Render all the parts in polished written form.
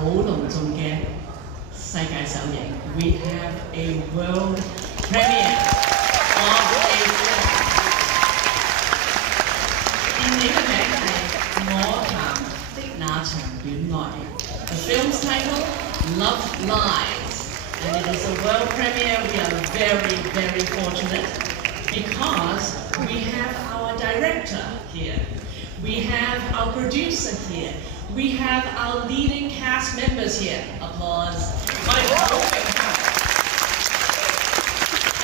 好隆重嘅世界首映。We have a world premiere of a film。電影嘅名係《我談的那場戀愛》。The film's title, Love Lies, and it is a world premiere. We are very, very fortunate because we have our director here, we have our producer here, we have our leading cast members here. Applause. 我哋好榮幸，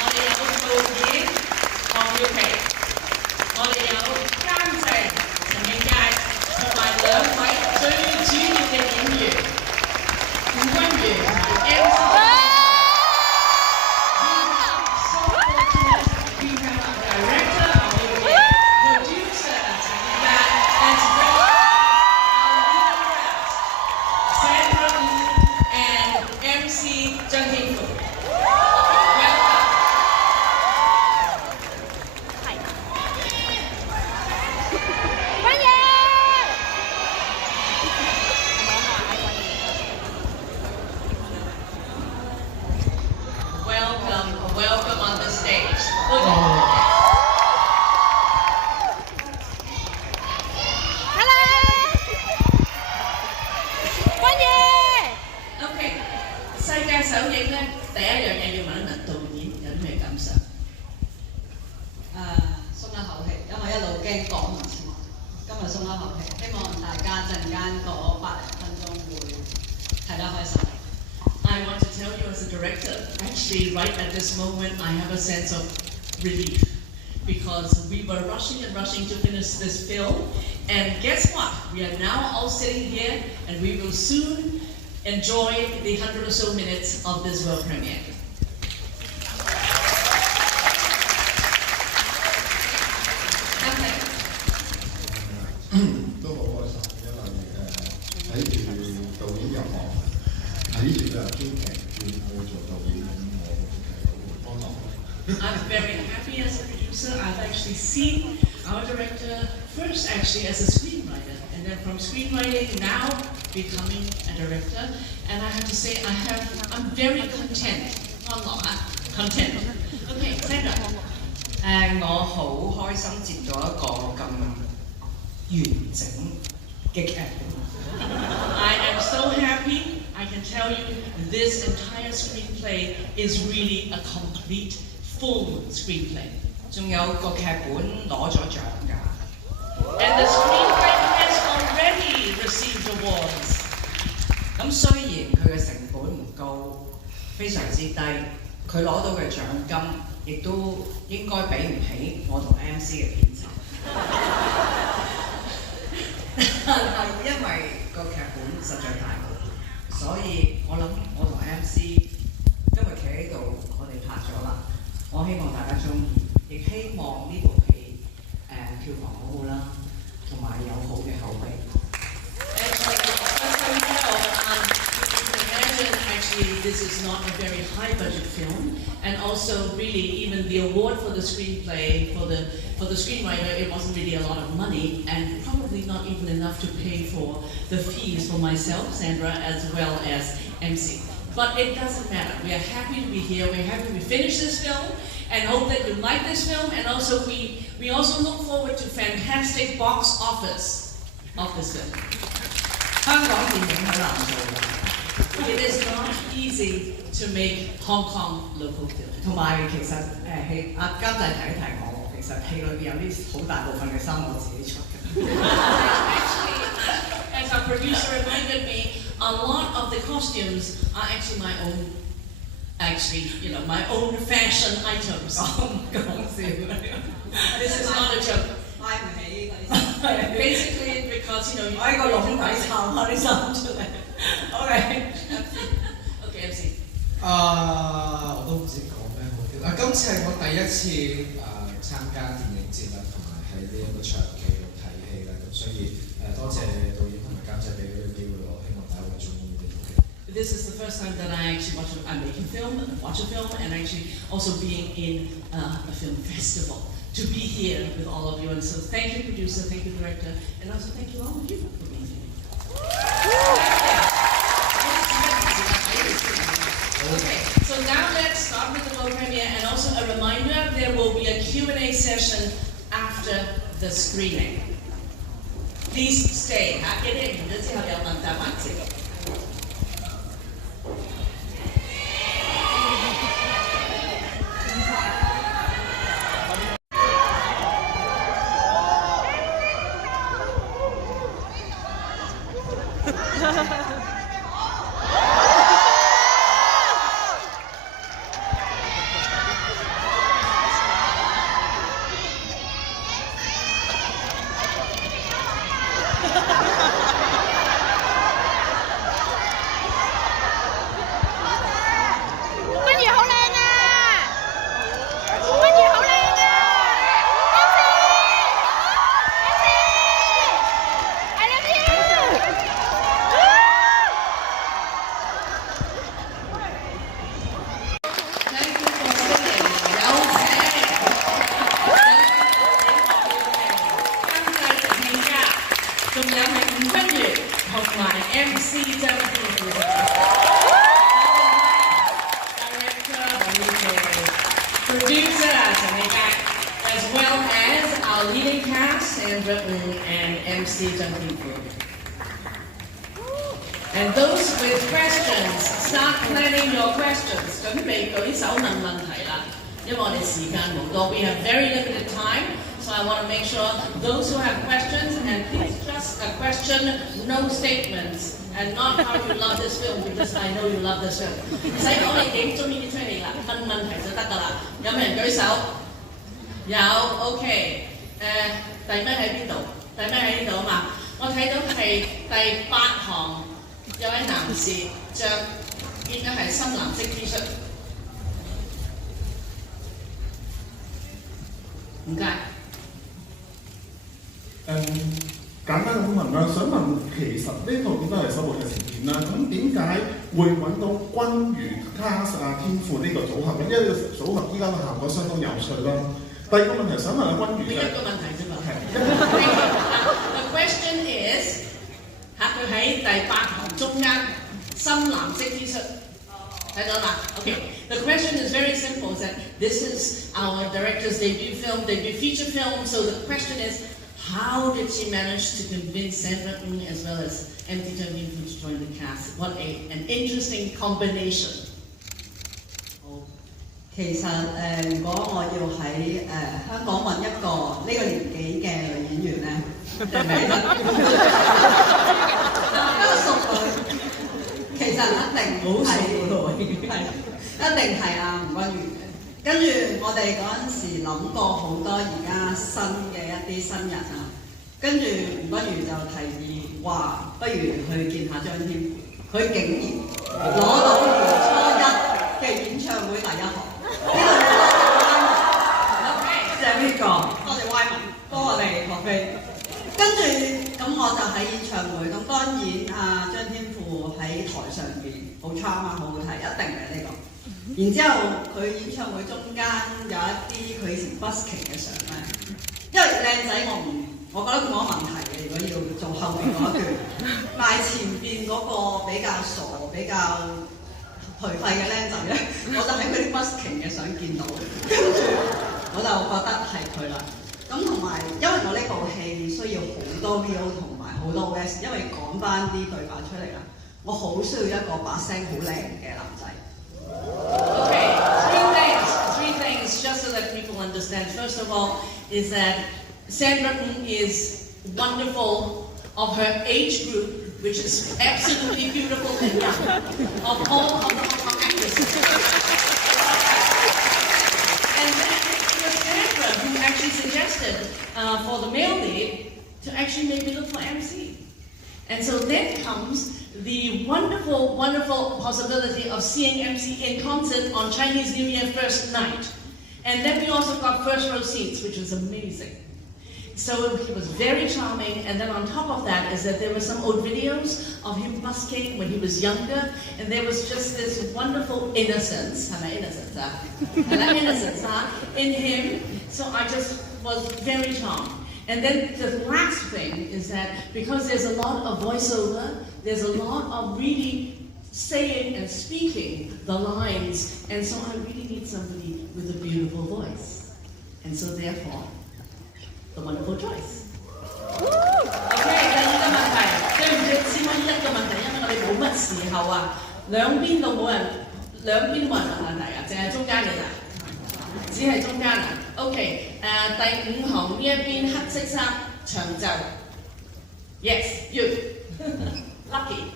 我哋有導演黃耀琪，我哋有監製陳慶佳，同埋兩位最主要嘅演員吳君如同埋 MC。Welcome on the stage. Hello. Okay. 世界首映咧，第一樣嘢要問一問導演有啲咩感想？鬆一口氣，因為一路驚講唔切。今日鬆一口氣，希望大家陣間嗰百零分鐘會睇得開心。I want to tell you as a director, actually right at this moment I have a sense of relief because we were rushing and rushing to finish this film, and guess what? We are now all sitting here and we will soon enjoy the 100 or so minutes of this world premiere. Okay. 都好開心，因為睇住導演入行。睇住佢由編劇轉去做導演，咁我係好安樂。I'm very happy as a producer. I've actually seen our director first actually as a screenwriter, and then from screenwriting now becoming a director. And I have to say I'm very content. 安樂啊 ，content. Okay, Sandra. 我好開心接咗一個咁完整嘅劇本。I am so happy. I can tell you this entire screenplay is really a complete, full screenplay. 仲有個劇本攞咗獎㗎。And the screenplay has already received awards. 咁雖然佢嘅成本唔高，非常之低，佢攞到嘅獎金亦都應該比唔起我同 MC 嘅編輯。但係因為個劇本實在太好。所以我諗我同 MC 今日企喺度，我哋拍咗啦。我希望大家中意，亦希望呢部戲票房好好啦，同埋有好嘅口碑。Actually, this is not a very high-budget film, and also really even the award for the screenplay for the screenwriter, it wasn't really a lot of money, and probably not even enough to pay for the fees for myself, Sandra, as well as MC. But it doesn't matter. We are happy to be here. We're happy we finished this film, and hope that you like this film. And also we also look forward to fantastic box office of this film. 香港電影好難做㗎。It is not easy to make Hong Kong local film. 同埋其實戲監製提一提我，其實戲裏邊有啲好大部分嘅衫我自己出嘅。Actually, as our producer reminded me, a lot of the costumes are actually my own. Actually, my own fashion items. This is not a joke. 買唔起嗰啲。Basically, because我喺個籠底摷下啲衫出嚟。OK， Okay, MC. 我都唔知講咩好啲。今次係我第一次參加電影節啦，同埋喺呢一個場記度睇戲啦，咁所以多謝導演同埋監製俾呢個機會我，希望大家會中意呢套戲。This is the first time that I actually I'm making film, watch a film, and actually also being in a film festival. To be here with all of you, and so thank you, producer, thank you, director, and also thank you all of you for being here. session after the screening. Please stay 嚇，記得完咗之後有問答環節。And those with questions, start planning your questions. 準備舉手問問題啦，因為我哋時間冇多 ，we have very limited time, so I want to make sure those who have questions and please just a question, no statements, and not how you love this film because I know you love this film. 唔使講你幾中意呢出戲啦，問問題就得㗎啦。有冇人舉手？有 ，OK。第咩喺邊度？第咩喺呢度啊嘛？我睇到係第8行。有位男士着應該係深藍色 T 恤，唔該。簡單咁問啦，想問其實呢套點解係首部劇情片啦？咁點解會揾到君如、cast 啊、天賦呢個組合咧？因為呢個組合依家嘅效果相當有趣啦。第二個問題想問下君如呢一個問題啫嘛。The question is 佢喺第8行中間深藍色 T 恤，睇到啦 ？Okay. The question is very simple. That this is our director's debut feature film. So the question is, how did she manage to convince Sandra Ng as well as MT Jung to join the cast? What an interesting combination. 其實如果我要喺香港揾一個呢個年紀嘅女演員咧，熟女，其實一定好熟一定係阿吳君如嘅。跟住我哋嗰陣時諗過好多而家新嘅一啲新人啊，跟住吳君如就提議話，不如去見下張天賦，佢竟然攞到年初一嘅演唱會第1行。呢度謝呢個，多謝 Y 文幫我哋學飛。跟住咁我就喺演唱會，咁當然阿張天賦喺台上邊好 charm 啊，好好睇，一定係呢個。然之後佢演唱會中間有一啲佢以前 busking 嘅相咧，因為靚仔我覺得冇乜問題嘅，如果要做後邊嗰一段，但係前邊嗰個比較傻比較頹廢嘅僆仔咧，我就喺佢啲 busking 嘅相見到，跟住我就覺得係佢啦。咁同埋因為我呢部戲需要好多 VO 同埋好多 OS， 因為講翻啲對白出嚟啦，我好需要一個把聲好靚嘅男仔。Okay, three things, just so that people understand. First of all, is that Sandra Ng is wonderful of her age group, which is absolutely beautiful and young, of all of the Hong Kong actresses. And then it was Sandra who actually suggested for the male lead to actually maybe look for MC. And so then comes the wonderful, wonderful possibility of seeing MC in concert on Chinese New Year first night. And then we also got first row seats, which was amazing. So he was very charming, and then on top of that is that there were some old videos of him busking when he was younger, and there was just this wonderful innocence, in him. So I just was very charmed. And then the last thing is that because there's a lot of voiceover, there's a lot of really saying and speaking the lines, and so I really need somebody with a beautiful voice. and so therefore, the wonderful choice. OK， 第二個問題，對唔住，只可以一個問題，因為我哋冇乜時候啊，兩邊都冇人問問題啊，淨係中間嘅咋，只係中間啊。OK， 第五行呢一邊黑色衫長袖 ，yes you，lucky。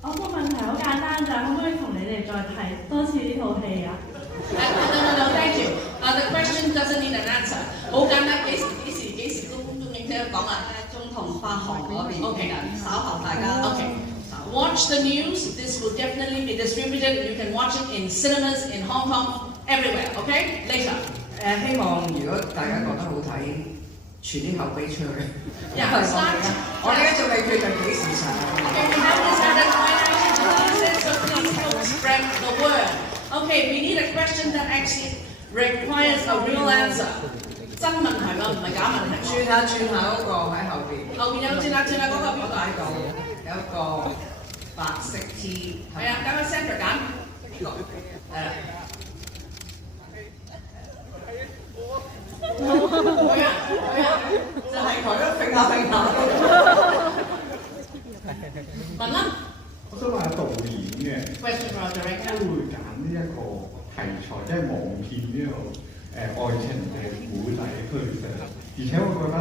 我個問題好簡單咋，可唔可以同你哋再睇多次呢套戲啊？No, thank you. The question doesn't need an answer. 好簡單，幾時都應聽講啊？中同八行嗰邊 OK， 稍後大家 OK。Watch the news. This will definitely be distributed. You can watch it in cinemas in Hong Kong, everywhere. OK. Later. 希望如果大家覺得好睇，傳啲口碑出去。Yeah, 我而家仲未決定幾時上。Okay, we have this organization, so please help spread the word. Okay, we need a question that actually requires a real answer. 真問題喎，唔係假問題。轉下嗰個喺後邊。後邊有轉下嗰個邊個？喺度有一個白色 T。係啊，等個 Sandra 揀。係啦。佢啊，就係佢咯，揈下。問啦。我想問下導演嘅，點解會揀呢一個題材，即係網片呢個愛情嘅古仔去寫？而且我覺得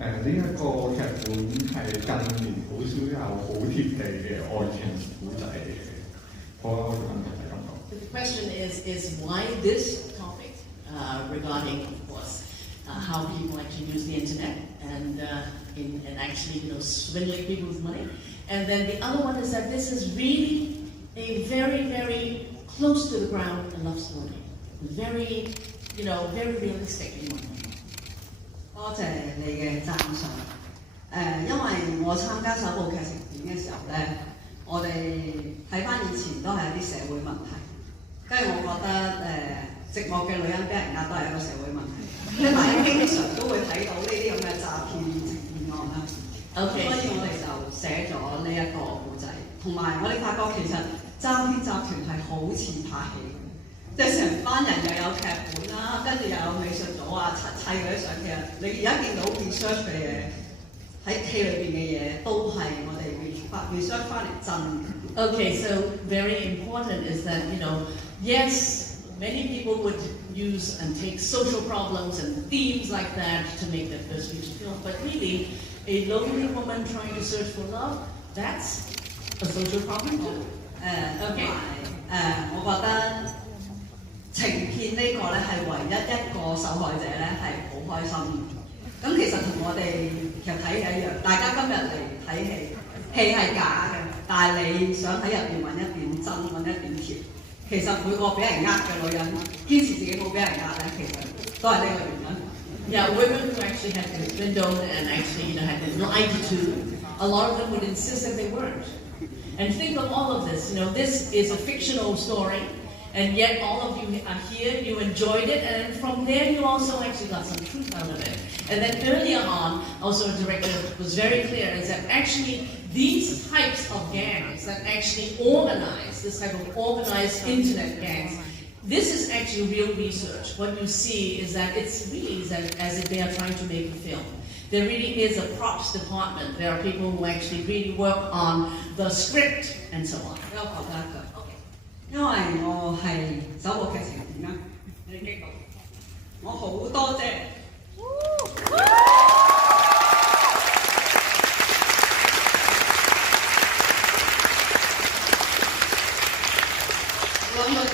呢一個劇本係近年好少有好貼地嘅愛情古仔嘅。我嘅問題係咁講。The question is why this topic regarding, of course, how people actually use the internet and actually swindling people's money. And then the other one is that this is really a very, very close to the ground love story. Very, very realistic in one way. 多謝你嘅讚賞。因為我參加首部劇情片嘅時候咧，我哋睇翻以前都係一啲社會問題，跟住我覺得寂寞嘅女人俾人呃都係一個社會問題，即係大家經常都會睇到呢啲咁嘅詐騙案啦。Okay. 所以我哋就寫咗呢一個故仔，同埋我哋發覺其實詐騙集團係好似拍戲，即係成班人又有劇本啦，跟住又有美術組啊砌嗰啲相。其實你而家見到 research 嘅嘢喺戲裏邊嘅嘢都係我哋 research 翻嚟真嘅。Okay, so very important is that, yes, many people would use and take social problems and themes like that to make their first feature film, but really, a lonely woman trying to search for love, that's a social problem too. Okay. 我覺得情片呢個咧係唯一一個受害者咧係好開心嘅。咁其實同我哋其實睇戲一樣，大家今日嚟睇戲，戲係假嘅，但係你想喺入邊揾一點真，揾一點甜。其實每個俾人呃嘅女人，堅持自己冇俾人呃咧，其實都係呢個原因。Yeah, women who actually had been swindled and actually, had been lied to, a lot of them would insist that they weren't. And think of all of this. This is a fictional story, and yet all of you are here, you enjoyed it, and then from there you also actually got some truth out of it. And then earlier on, also the director was very clear, is that actually these types of gangs that actually organize, this type of organized internet gangs, this is actually real research. What you see is that it's really as if they are trying to make a film. There really is a props department. There are people who actually really work on the script and so on. 俾我講多一句，因為我係首部劇情片啦，你哋激到我好多謝。諗到點？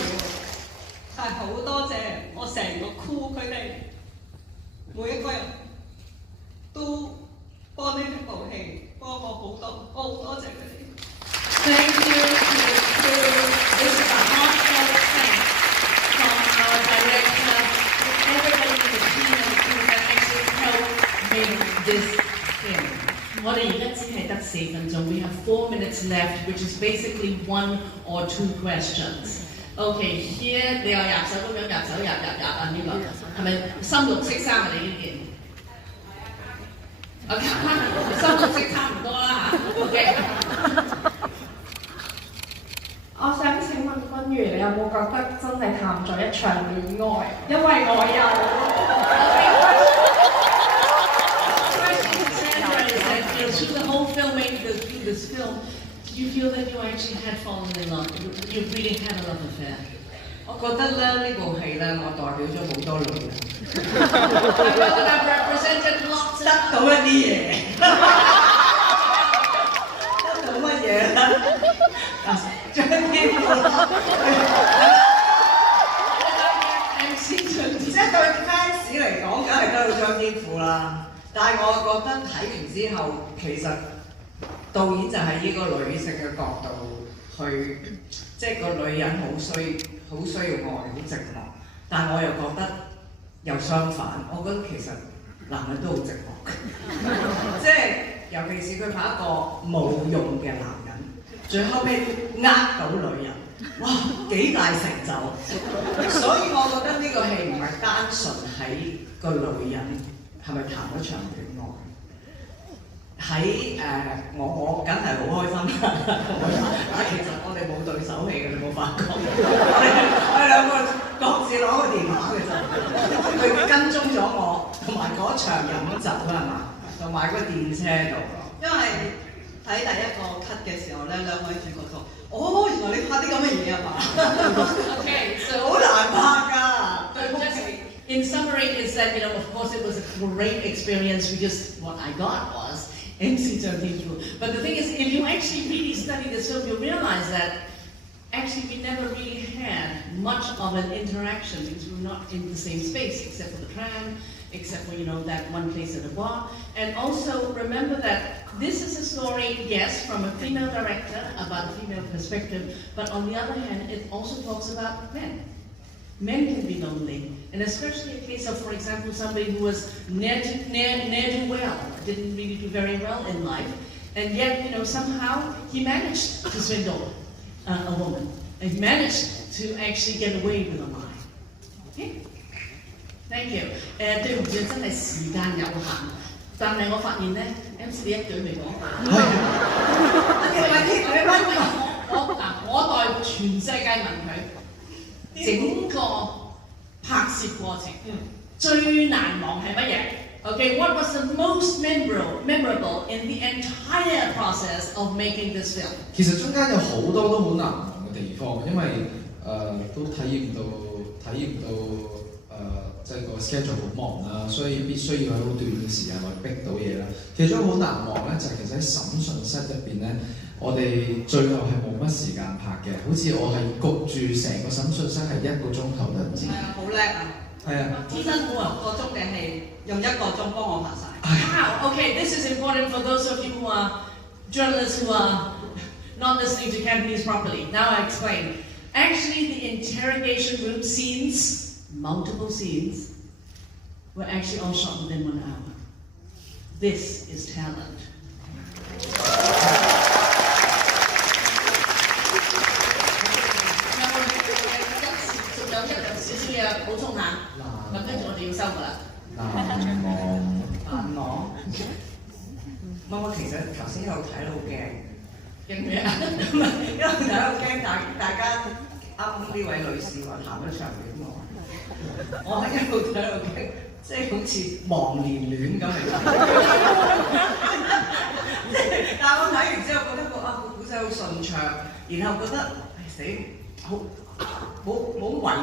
係好多謝我成個 crew 佢哋每一個人都幫呢一部戲幫我好多，我好多謝佢哋。Thank you to this is a heartfelt thanks from our director, everybody in the team and the crew that actually helped make this film. 我哋而家只係得4分鐘 We have 4 minutes left, which is basically 1 or 2 questions. Okay, here 你又入手咁樣入啊呢個係咪深綠色衫啊？你呢件？深綠色差唔多啦嚇。OK。我想請問君如，你有冇覺得真係探咗一場戀愛，因為我有。Through the whole filming, through this film, do you feel that you actually had fallen in love? You really had a love affair? 我覺得咧呢部戲咧，我代表咗好多女人。I felt that I represented lots 得到一啲嘢，得到乜嘢咧？張天賦，即係對 fans 嚟講，梗係得到張天賦啦。但係我覺得睇完之後，其實導演就係呢個女性嘅角度去，即係個女人好需要愛，好寂寞。但係我又覺得又相反，我覺得其實男人都好寂寞，即係尤其是佢拍一個冇用嘅男人，最後尾到女人，哇幾大成就！所以我覺得呢個戲唔係單純喺個女人係咪談咗場戀愛，喺我梗係好開心啦！但係其實我哋冇對手戲嘅，你冇發覺？我哋兩個各自攞個電話嘅啫，佢跟蹤咗我，同埋嗰場飲酒係嘛，同埋個電車度咯。因為睇第一個 cut 嘅時候咧，兩位主角就哦，原來你拍啲咁嘅嘢啊嘛 Okay, so 好難拍㗎。 in summary, is that, of course, it was a great experience because what I got was MC Juntinfu. But the thing is, if you actually really study this film, you realize that actually we never really had much of an interaction because we were not in the same space, except for the tram, except for, that one place at the bar. And also remember that this is a story, yes, from a female director about a female perspective, but on the other hand, it also talks about men. Men can be lonely, and especially a case of, for example, somebody who was ne'er-do-well, didn't really do very well in life, and yet, somehow he managed to swindle a woman, and managed to actually get away with a lie. Okay? Thank you. 對唔住，真係時間有限，但係我發現咧 ，MC 你一句未講。我代全世界問佢。整個拍攝過程最難忘係乜嘢 ？Okay, what was the most memorable in the entire process of making this film? 其實中間有好多都好難忘嘅地方，因為都體驗到即係個 schedule 好忙啦，所以必須要喺好短嘅時間內逼到嘢啦。其中好難忘咧就係其實喺審訊室入邊咧。我哋最後係冇乜時間拍嘅，好似我係焗住成個審訊室係1個鐘頭都唔知。係啊，好叻啊！係啊，天辛苦啊，個鐘定係用1個鐘幫我拍晒。Wow, okay, this is important for those of you who are journalists who are not listening to Cantonese properly. Now I explain. Actually, the interrogation room scenes, multiple scenes, were actually all shot within 1 hour. This is talent. Mama 其實頭先一路睇到好驚咩啊？一路睇到驚大家啱呢位女士話談咗場戀愛，我係一路睇到驚，即係好似忘年戀咁嚟。但係我睇完之後覺得個故仔好順暢，然後覺得死好違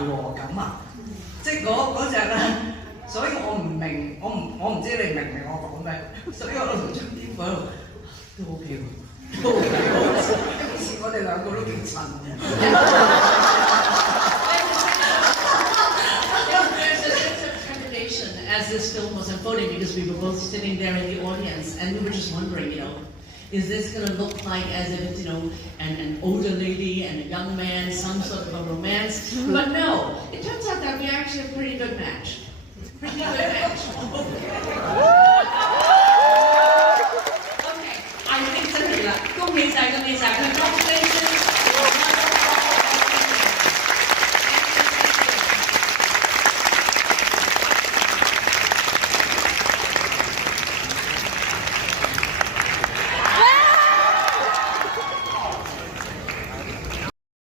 和感啊！即係嗰隻咧，所以我唔明，我唔知你明唔明我講咩，所以我同張天賦喺度都 OK 喎，都 OK 喎，好似我哋兩個都幾襯嘅。As this film was unfolding, because we were both sitting there in the audience, and we were just wondering, is this going to look like as if it's, an older lady and a young man, some sort of a romance? But no, it turns out that we actually have a pretty good match. Pretty good match. Okay, I think that's it. Congratulations.